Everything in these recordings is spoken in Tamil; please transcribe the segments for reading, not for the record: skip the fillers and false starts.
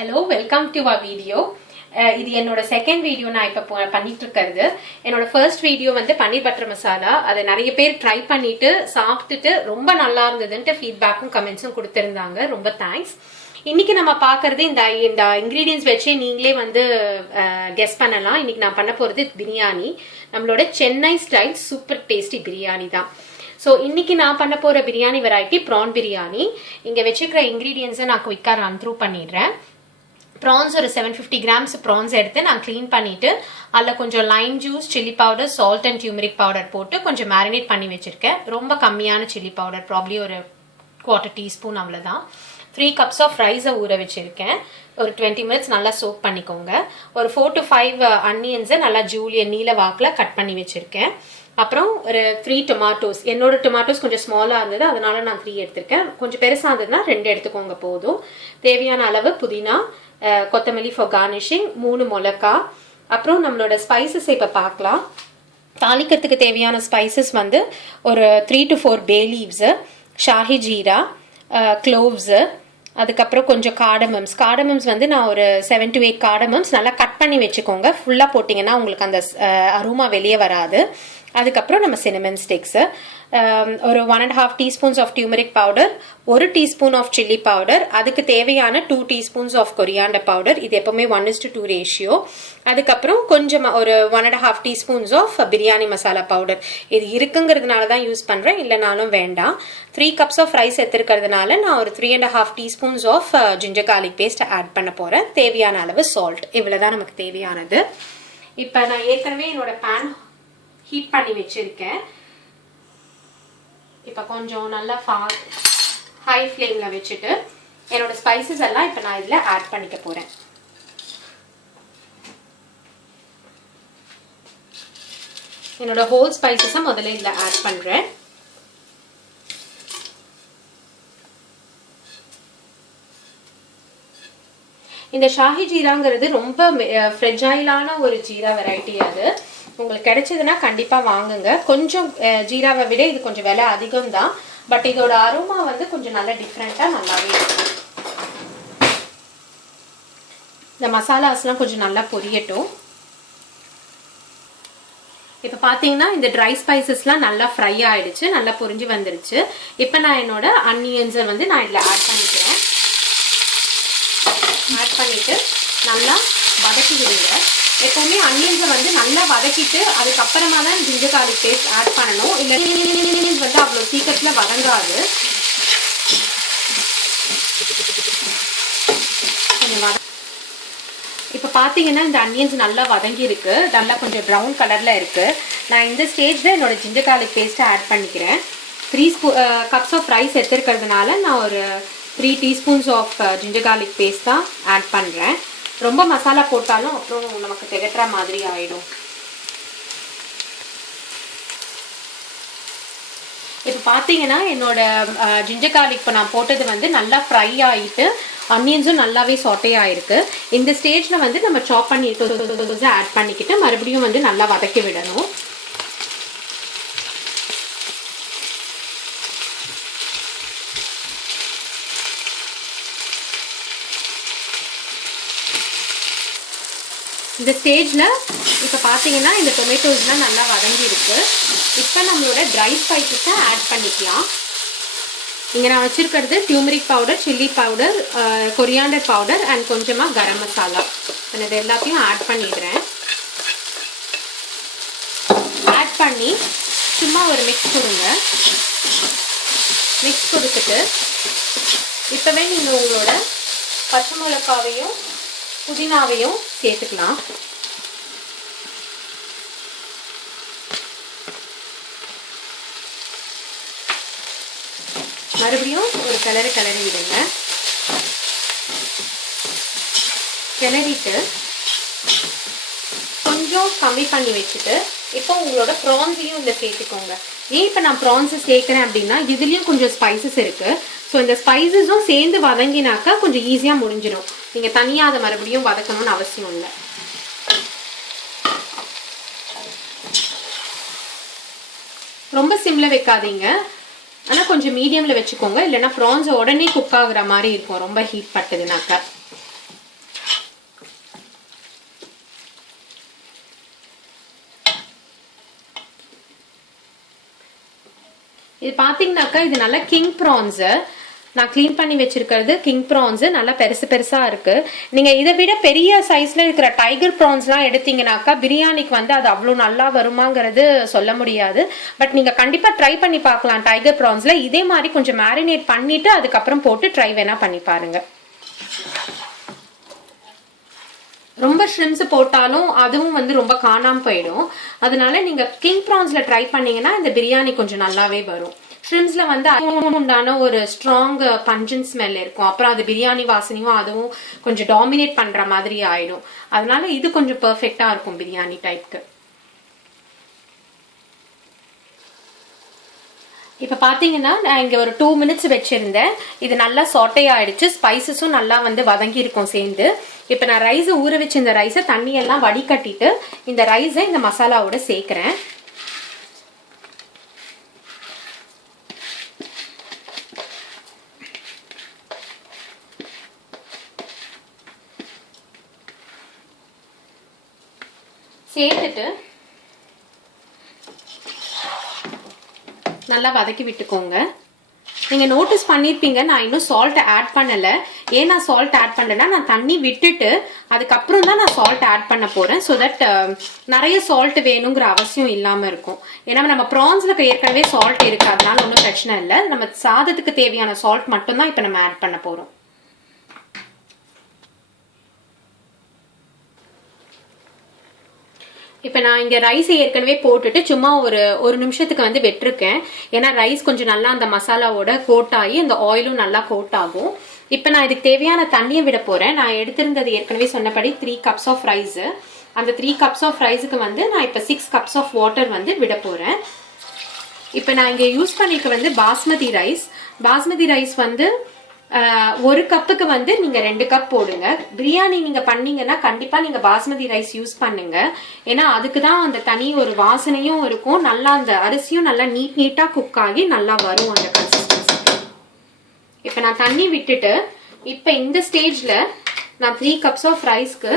Hello, welcome to our video. இது என்னோட செகண்ட் வீடியோ நான் இப்ப பண்ணிட்டு இருக்கிறது. என்னோட ஃபர்ஸ்ட் வீடியோ வந்து பன்னீர் பட்டர் மசாலா. அதை நிறைய பேர் ட்ரை பண்ணிட்டு சாப்பிட்டுட்டு ரொம்ப நல்லா இருந்ததுன்ட்டு ஃபீட்பேக்கும் கமெண்ட்ஸும் கொடுத்திருந்தாங்க. ரொம்ப தேங்க்ஸ். இன்னைக்கு நம்ம பாக்குறது இந்த இன்கிரீடியன்ஸ் வச்சு நீங்களே வந்து கெஸ் பண்ணலாம். இன்னைக்கு நான் பண்ண போறது பிரியாணி. நம்மளோட Chennai style super tasty biryani தான். ஸோ இன்னைக்கு நான் பண்ண போற பிரியாணி வெரைட்டி ப்ரான் பிரியாணி. இங்க வச்சுக்கிற இன்கிரீடியன்ஸை நான் குயிக்கா ரன் த்ரூ பண்ணிடுறேன். ப்ரான்ஸ் ஒரு 750 கிராம்ஸ் ப்ரான்ஸ் எடுத்து நான் க்ளீன் பண்ணிட்டு அதில் கொஞ்சம் Lime juice, chilli powder, salt and turmeric powder போட்டு கொஞ்சம் மேரினேட் பண்ணி வச்சிருக்கேன். ரொம்ப கம்மியான சில்லி பவுடர், ப்ராப்ளி ஒரு 1/4 டீஸ்பூன் அவ்வளோதான். 3 cups ஆஃப் ரைஸை ஊற வச்சிருக்கேன். ஒரு 20 minutes நல்லா சோக் பண்ணிக்கோங்க. ஒரு 4 to 5 அனியன்ஸை நல்லா ஜூலியன் நீல வாக்கில் கட் பண்ணி வச்சிருக்கேன். அப்புறம் ஒரு 3 டொமாட்டோஸ். என்னோட டொமாட்டோஸ் கொஞ்சம் ஸ்மாலாக இருந்தது, அதனால நான் 3 எடுத்திருக்கேன். கொஞ்சம் பெருசாக இருந்ததுன்னா 2 எடுத்துக்கோங்க போதும். தேவையான அளவு புதினா, கொத்தமல்லி ஃபார் கார்னிஷிங், 3 மிளகாய். அப்புறம் நம்மளோட ஸ்பைசஸ் இப்போ பார்க்கலாம். தாளிக்கிறதுக்கு தேவையான ஸ்பைசஸ் வந்து ஒரு 3 to 4 bay leaves, shahi jeera, cloves, அதுக்கப்புறம் கொஞ்சம் காடமம்ஸ் வந்து நான் ஒரு 7 to 8 காடமம்ஸ் நல்லா கட் பண்ணி வச்சுக்கோங்க. ஃபுல்லாக போட்டிங்கன்னா உங்களுக்கு அந்த அரோமா வெளியே வராது. அதுக்கப்புறம் நம்ம சினமன் ஸ்டிக்ஸு, ஒரு 1.5 teaspoons of turmeric powder, 1 teaspoon of chilli powder, அதுக்கு தேவையான 2 teaspoons ஆஃப் கொரியாண்டர் பவுடர். இது எப்பவுமே 1:2 ரேஷியோ. அதுக்கப்புறம் கொஞ்சம் ஒரு 1.5 teaspoons of biryani masala powder. இது இருக்குங்கிறதுனால தான் யூஸ் பண்ணுறேன், இல்லைனாலும் வேண்டாம். 3 cups ஆஃப் ரைஸ் எடுத்துருக்கிறதுனால நான் ஒரு 3.5 teaspoons of ginger garlic paste add பண்ண போகிறேன். தேவையான அளவு சால்ட். இவ்வளோதான் நமக்கு தேவையானது. இப்போ நான் ஏற்கனவே என்னோட பேன் ஹீட் பண்ணி வச்சிருக்கேன். இப்போ கொஞ்சம் நல்லா ஹை ஃப்ளேமில் வச்சுட்டு என்னோட ஸ்பைசஸ் எல்லாம் இப்போ நான் இதில் ஆட் பண்ணிக்க போகிறேன். என்னோட ஹோல் ஸ்பைசஸை முதல்ல இதில் ஆட் பண்ணுறேன். இந்த ஷாஹி ஜீராங்கிறது ரொம்ப ஃப்ரெஜைலான ஒரு ஜீரா வெரைட்டி. அது உங்களுக்கு கிடைச்சதுன்னா கண்டிப்பாக வாங்குங்க. கொஞ்சம் ஜீராவை விட இது கொஞ்சம் விலை அதிகம் தான், பட் இதோட அரோமா வந்து கொஞ்சம் நல்லா டிஃப்ரெண்ட்டாக நல்லாவே இருக்கும். இந்த மசாலாஸ்லாம் கொஞ்சம் நல்லா பொரியட்டும். இப்போ பார்த்தீங்கன்னா இந்த ட்ரை ஸ்பைசஸ்லாம் நல்லா ஃப்ரை ஆயிடுச்சு, நல்லா பொரிஞ்சு வந்துருச்சு. இப்போ நான் என்னோட அனியன்ஸை வந்து நான் இதில் ஆட் பண்ணிக்கிறேன். ஆட் பண்ணிட்டு நல்லா வதக்கி விடுங்க. எப்பவுமே அனியன்ஸை வந்து நல்லா வதக்கிட்டு அதுக்கப்புறமா தான் ஜிஞ்சர் கார்லிக் பேஸ்ட் ஆட் பண்ணணும். இல்லை வந்து அவ்வளோ சீக்கிரத்தில் வதங்காது. இப்போ பார்த்தீங்கன்னா இந்த அனியன்ஸ் நல்லா வதங்கி இருக்கு, நல்லா கொஞ்சம் ப்ரௌன் கலர்ல இருக்கு. நான் இந்த ஸ்டேஜ்ல என்னோட ஜிஞ்சர் கார்லிக் பேஸ்ட்டை ஆட் பண்ணிக்கிறேன். 3 cups ஆஃப் ரைஸ் எடுத்துருக்கிறதுனால நான் ஒரு 3 teaspoons of ginger garlic paste தான் ஆட் பண்ணுறேன். ரொம்ப மசாலா போட்டாலும் அப்புறம் நமக்கு திகட்டுற மாதிரி ஆயிடும். இப்போ பார்த்தீங்கன்னா என்னோட ஜிஞ்சர் கார்லிக் இப்போ நான் போட்டது வந்து நல்லா ஃப்ரை ஆகிட்டு அனியன்ஸும் நல்லாவே சாட்டே ஆயிருக்கு. இந்த ஸ்டேஜில் வந்து நம்ம சாப் பண்ணிட்டு ஆட் பண்ணிக்கிட்டு மறுபடியும் வந்து நல்லா வதக்கி விடணும். இந்த ஸ்டேஜில் இப்போ பார்த்தீங்கன்னா இந்த டொமேட்டோஸ்லாம் நல்லா வதங்கி இருக்கு. இப்போ நம்மளோட ட்ரை ஸ்பைசஸை ஆட் பண்ணிக்கலாம். இங்கே நான் வச்சுருக்கிறது turmeric powder, chilli powder, coriander powder and கொஞ்சமாக கரம் மசாலா. நான் இது எல்லாத்தையும் ஆட் பண்ணிடுறேன். ஆட் பண்ணி சும்மா ஒரு மிக்ஸ் கொடுங்க. மிக்ஸ் கொடுத்துட்டு இப்போவே நீங்கள் உங்களோட பச்சை மிளகாவையும் புதினாவையும் சேர்த்துக்கலாம். மறுபடியும் ஒரு கிளறி விடுங்க. கிளறிட்டு கொஞ்சம் கம்மி பண்ணி வச்சுட்டு இப்போ உங்களோட ப்ரான்ஸையும் இதில் சேர்த்துக்கோங்க. ஏன் இப்போ நான் ப்ரான்ஸை சேர்க்குறேன் அப்படின்னா இதுலேயும் கொஞ்சம் ஸ்பைசஸ் இருக்கு. ஸோ இந்த ஸ்பைசஸும் சேர்ந்து வதங்கினாக்கா கொஞ்சம் ஈஸியாக முடிஞ்சிடும். நீங்கள் தனியாக அதை மறுபடியும் வதக்கணும்னு அவசியம் இல்லை. ரொம்ப சிம்மில் வைக்காதீங்க, ஆனால் கொஞ்சம் மீடியமில் வச்சுக்கோங்க. இல்லைன்னா ப்ரான்ஸ் உடனே குக் ஆகுற மாதிரி இருக்கும் ரொம்ப ஹீட் பட்டதுனாக்கா. இது பாத்தீங்கன்னாக்கா இது நல்லா கிங் ப்ரான்ஸ். நான் க்ளீன் பண்ணி வச்சிருக்கிறது கிங் ப்ரான்ஸ், நல்லா பெருசு பெருசா இருக்கு. நீங்க இதை விட பெரிய சைஸ்ல இருக்கிற டைகர் ப்ரான்ஸ்லாம் எடுத்தீங்கன்னாக்கா பிரியாணிக்கு வந்து அது அவ்வளோ நல்லா வருமாங்கிறது சொல்ல முடியாது. பட் நீங்க கண்டிப்பா ட்ரை பண்ணி பார்க்கலாம். டைகர் ப்ரான்ஸ்ல இதே மாதிரி கொஞ்சம் மேரினேட் பண்ணிட்டு அதுக்கப்புறம் போட்டு ட்ரை வேணா பண்ணி பாருங்க. ரொம்ப ஷ்ரிம்ஸ் போட்டாலும் அதுவும் வந்து ரொம்ப காணாம போயிடும். அதனால நீங்க கிங் ப்ரான்ஸ்ல ட்ரை பண்ணீங்கன்னா இந்த பிரியாணி கொஞ்சம் நல்லாவே வரும். ஷ்ரிம்ஸ்ல வந்து உண்டான ஒரு ஸ்ட்ராங் பஞ்சன் ஸ்மெல் இருக்கும். அப்புறம் அது பிரியாணி வாசனையும் அதுவும் கொஞ்சம் டாமினேட் பண்ற மாதிரி ஆயிடும். அதனால இது கொஞ்சம் பெர்ஃபெக்டா இருக்கும் பிரியாணி டைப்க்கு. இப்ப பாத்தீங்கன்னா நான் இங்க ஒரு 2 minutes வச்சிருந்தேன். இது நல்லா சாட்டே ஆயிடுச்சு. ஸ்பைசஸும் நல்லா வந்து வதங்கி இருக்கும் சேர்ந்து. இப்ப நான் ரைஸ் ஊற வச்சு இந்த ரைஸை தண்ணியெல்லாம் வடிகட்டிட்டு இந்த ரைஸை இந்த மசாலாவோட சேர்க்கிறேன். சேர்த்துட்டு நல்லா வதக்கி விட்டுக்கோங்க. நீங்க நோட்டீஸ் பண்ணிருப்பீங்க நான் இன்னும் சால்ட் ஆட் பண்ணல. ஏன் நான் சால்ட் ஆட் பண்ணலன்னா நான் தண்ணி விட்டுட்டு அதுக்கப்புறம் தான் நான் சால்ட் ஆட் பண்ண போறேன். ஸோ தட் நிறைய சால்ட் வேணுங்கிற அவசியம் இல்லாம இருக்கும். ஏன்னா நம்ம ப்ரான்ஸ்ல ஏற்கனவே சால்ட் இருக்கு, அதனால ஒன்றும் பிரச்சனை இல்லை. நம்ம சாதத்துக்கு தேவையான சால்ட் மட்டும் தான் இப்ப நம்ம ஆட் பண்ண போறோம். இப்ப நான் இங்க ரைஸ் ஏற்கனவே போட்டுட்டு சும்மா ஒரு நிமிஷத்துக்கு வந்து வெட்டிருக்கேன். ஏன்னா ரைஸ் கொஞ்சம் நல்லா அந்த மசாலாவோட கோட் ஆகி அந்த ஆயிலும் நல்லா கோட் ஆகும். இப்ப நான் இதுக்கு தேவையான தண்ணியை விட போறேன். நான் எடுத்திருந்தது ஏற்கனவே சொன்னபடி 3 cups ஆஃப் ரைஸ். அந்த 3 cups ஆஃப் ரைஸுக்கு வந்து நான் இப்ப 6 cups ஆஃப் வாட்டர் வந்து விட போறேன். இப்ப நான் இங்க யூஸ் பண்ணிக்க வந்து பாஸ்மதி ரைஸ். பாஸ்மதி ரைஸ் வந்து 1 கப்புக்கு வந்து நீங்க 2 கப் போடுங்க. பிரியாணி நீங்க பண்ணீங்கன்னா கண்டிப்பா நீங்க பாஸ்மதி ரைஸ் யூஸ் பண்ணுங்க. ஏன்னா அதுக்குதான் அந்த தனி ஒரு வாசனையும் இருக்கும். நல்லா அந்த அரிசியும் நல்லா நீட்டா குக் ஆகி நல்லா வரும் அந்த கன்சிஸ்டன்சி. இப்ப நான் தண்ணி விட்டுட்டு இப்ப இந்த ஸ்டேஜ்ல நான் 3 cups ஆஃப் ரைஸ்க்கு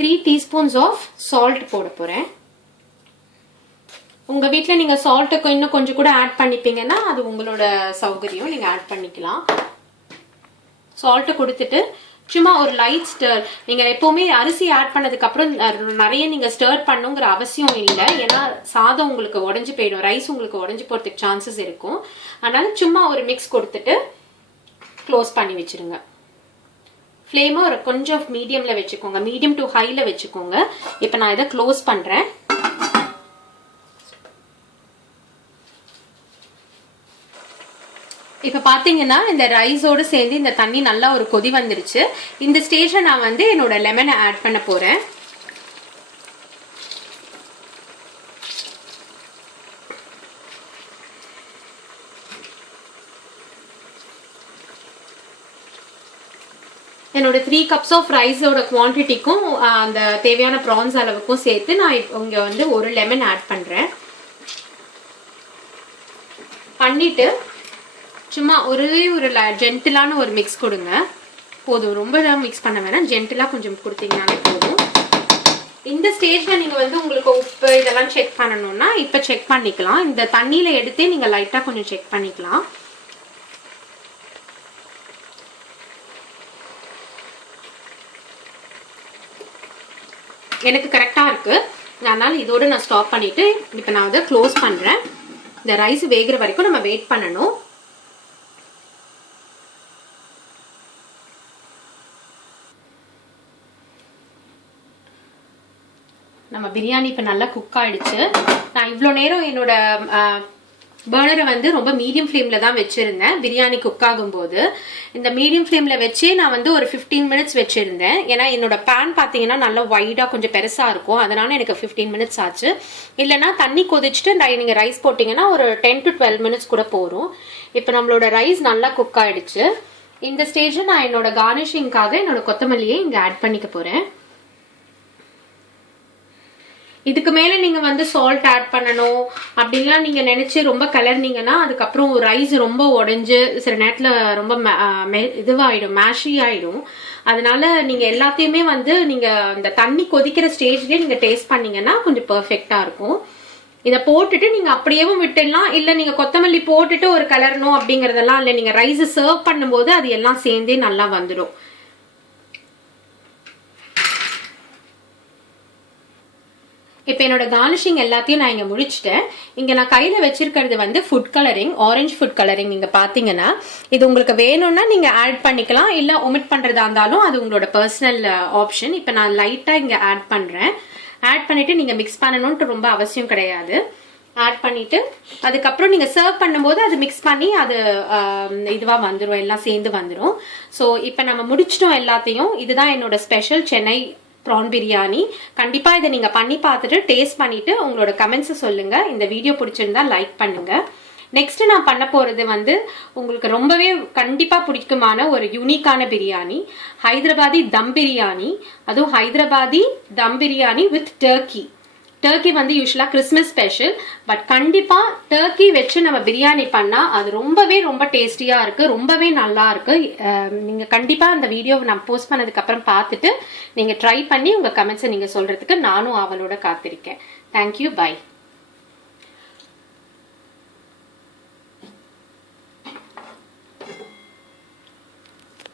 3 teaspoons ஆஃப் சால்ட் போட போறேன். உங்க வீட்டுல நீங்க சால்ட்டுக்கு இன்னும் கொஞ்சம் கூட ஆட் பண்ணிப்பீங்கன்னா அது உங்களோட சௌகரியம், நீங்க ஆட் பண்ணிக்கலாம். சால்ட் கொடுத்துட்டு சும்மா ஒரு லைட் ஸ்டர். நீங்க எப்பவுமே அரிசி ஆட் பண்ணதுக்கு அப்புறம் நிறைய நீங்க ஸ்டர் பண்ணுங்கிற அவசியம் இல்லை. ஏன்னா சாதம் உங்களுக்கு உடைஞ்சு போயிடும், ரைஸ் உங்களுக்கு உடைஞ்சு போறதுக்கு சான்சஸ் இருக்கும். அதனால சும்மா ஒரு மிக்ஸ் கொடுத்துட்டு க்ளோஸ் பண்ணி வச்சிருங்க. ஃப்ளேமை ஒரு கொஞ்சம் மீடியம்ல வச்சுக்கோங்க, மீடியம் டு ஹைல வச்சுக்கோங்க. இப்ப நான் இதை க்ளோஸ் பண்றேன். இப்ப பாத்தீங்கன்னா இந்த ரைஸோட சேர்ந்து இந்த தண்ணி நல்லா ஒரு கொதி வந்துருச்சு. இந்த ஸ்டேஜ்ல நான் வந்து என்னோட லெமனை ஆட் பண்ண போறேன். என்னோட 3 cups ஆஃப் ரைஸோட குவான்டிட்டிக்கும் அந்த தேவையான ப்ரான்ஸ் அளவுக்கும் சேர்த்து நான் இங்க வந்து ஒரு லெமன் ஆட் பண்றேன். பண்ணிட்டு சும்மா ஒரு ஜென்டிலான ஒரு மிக்ஸ் கொடுங்க போதும். ரொம்ப மிக்ஸ் பண்ண வேணாம், ஜென்டிலா கொஞ்சம் கொடுத்தீங்கன்னாலே போதும். இந்த ஸ்டேஜ்ல நீங்க வந்து உங்களுக்கு உப்பு இதெல்லாம் செக் பண்ணணும்னா இப்ப செக் பண்ணிக்கலாம். இந்த தண்ணியில எடுத்தே நீங்க லைட்டா கொஞ்சம் செக் பண்ணிக்கலாம். எனக்கு கரெக்டா இருக்கு, அதனால இதோட நான் ஸ்டாப் பண்ணிட்டு இப்ப நான் அதை க்ளோஸ் பண்றேன். இந்த ரைஸ் வேகிற வரைக்கும் நம்ம வெயிட் பண்ணணும். நம்ம பிரியாணி இப்ப நல்லா குக் ஆயிடுச்சு. நான் இவ்வளவு நேரம் என்னோட பர்னரை வந்து ரொம்ப மீடியம் ஃப்ளேம்ல தான் வச்சிருந்தேன். பிரியாணி குக் ஆகும் போது இந்த மீடியம் ஃப்ளேம்ல வச்சு நான் வந்து ஒரு 15 minutes வச்சிருந்தேன். ஏன்னா என்னோட பேன் பாத்தீங்கன்னா நல்லா வைடா கொஞ்சம் பெருசா இருக்கும், அதனால எனக்கு 15 minutes ஆச்சு. இல்லைன்னா தண்ணி கொதிச்சுட்டு நீங்க ரைஸ் போட்டீங்கன்னா ஒரு 10 to 12 minutes கூட போரும். இப்ப நம்மளோட ரைஸ் நல்லா குக் ஆயிடுச்சு. இந்த ஸ்டேஜ்ல நான் என்னோட கார்னிஷிங்காக என்னோட கொத்தமல்லியை இங்க ஆட் பண்ணிக்க போறேன். இதுக்கு மேல நீங்க வந்து சால்ட் ஆட் பண்ணணும் அப்படின்லாம் நீங்க நினைச்சு ரொம்ப கலர்னீங்கன்னா அதுக்கப்புறம் ரைஸ் ரொம்ப உடைஞ்சு சில நேரத்துல ரொம்ப இதுவாயிடும், மேஷி ஆயிடும். அதனால நீங்க எல்லாத்தையுமே வந்து நீங்க இந்த தண்ணி கொதிக்கிற ஸ்டேஜ்லயே நீங்க டேஸ்ட் பண்ணீங்கன்னா கொஞ்சம் பெர்ஃபெக்டா இருக்கும். இதை போட்டுட்டு நீங்க அப்படியேவும் விட்டுடலாம், இல்ல நீங்க கொத்தமல்லி போட்டுட்டு ஒரு கலரணும் அப்படிங்கறதெல்லாம் இல்ல. நீங்க ரைஸ் சர்வ் பண்ணும்போது அது எல்லாம் சேர்ந்தே நல்லா வந்துடும். இப்போ என்னோட கார்னிஷிங் எல்லாத்தையும் நான் இங்க முடிச்சிட்டேன். இங்க நான் கையில வச்சிருக்கிறது வந்து food colouring, orange food colouring. நீங்க பாத்தீங்கன்னா இது உங்களுக்கு வேணும்னா நீங்க ஆட் பண்ணிக்கலாம், இல்ல ஒமிட் பண்றதா இருந்தாலும் அது உங்களோட பர்சனல் ஆப்ஷன். இப்போ நான் லைட்டா இங்க ஆட் பண்றேன். ஆட் பண்ணிட்டு நீங்க மிக்ஸ் பண்ணணும்னு ரொம்ப அவசியம் கிடையாது. ஆட் பண்ணிட்டு அதுக்கப்புறம் நீங்க சர்வ் பண்ணும்போது அது மிக்ஸ் பண்ணி அது இதுவா வந்துடும், எல்லாம் சேர்ந்து வந்துடும். ஸோ இப்போ நம்ம முடிச்சிட்டோம் எல்லாத்தையும். இதுதான் என்னோட ஸ்பெஷல் சென்னை ப்ரான் பிரியாணி. கண்டிப்பா இதை நீங்க பண்ணி பார்த்துட்டு டேஸ்ட் பண்ணிட்டு உங்களோட கமெண்ட்ஸ் சொல்லுங்க. இந்த வீடியோ பிடிச்சிருந்தா லைக் பண்ணுங்க. நெக்ஸ்ட் நான் பண்ண போறது வந்து உங்களுக்கு ரொம்பவே கண்டிப்பா பிடிக்குமான ஒரு யூனிக்கான பிரியாணி, ஹைதராபாதி தம் பிரியாணி. அதுவும் ஹைதராபாதி தம் பிரியாணி வித் டர்க்கி. டர்க்கி வந்து யூஸ்வலா கிறிஸ்மஸ் ஸ்பெஷல், பட் கண்டிப்பா டர்க்கி வச்சு நம்ம பிரியாணி பண்ணா அது ரொம்பவே ரொம்ப டேஸ்டியா இருக்கு, ரொம்பவே நல்லா இருக்கு. நீங்க கண்டிப்பா அந்த வீடியோ நான் போஸ்ட் பண்ணதுக்கு அப்புறம் பார்த்துட்டு நீங்க ட்ரை பண்ணி உங்க கமெண்ட்ஸை நீங்க சொல்றதுக்கு நானும் அவளோட காத்திருக்கேன். Thank you, by.